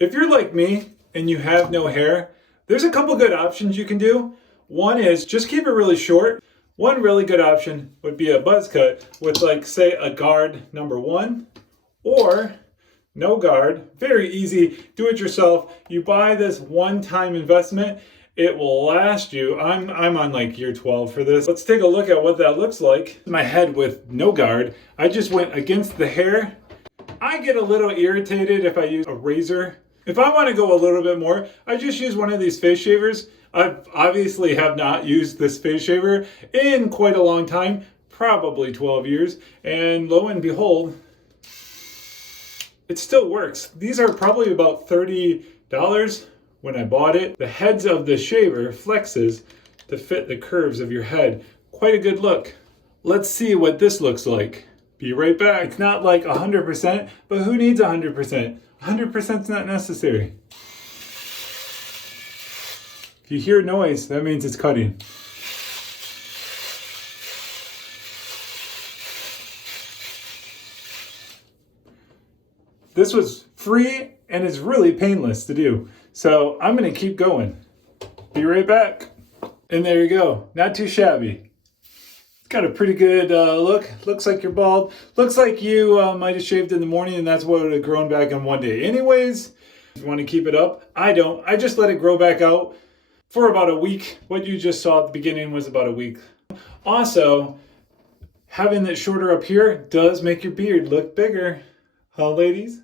If you're like me and you have no hair, there's a couple good options you can do. One is just keep it really short. One really good option would be a buzz cut with, like, say, a guard number 1 or no guard. Very easy, do it yourself. You buy this one-time investment. It will last you. I'm on like year 12 for this. Let's take a look at what that looks like. My head with no guard. I just went against the hair. I get a little irritated if I use a razor. If I want to go a little bit more, I just use one of these face shavers. I obviously have not used this face shaver in quite a long time, probably 12 years. And lo and behold, it still works. These are probably about $30 when I bought it. The heads of the shaver flexes to fit the curves of your head. Quite a good look. Let's see what this looks like. Be right back. It's not like 100%, but who needs 100%? 100% is not necessary. If you hear noise, that means it's cutting. This was free and it's really painless to do. So I'm gonna keep going. Be right back. And there you go, not too shabby. Got a pretty good look. Looks like you're bald. Looks like you might have shaved in the morning and that's what would have grown back in one day. Anyways, if you want to keep it up, I don't. I just let it grow back out for about a week. What you just saw at the beginning was about a week. Also, having it shorter up here does make your beard look bigger. Huh, ladies?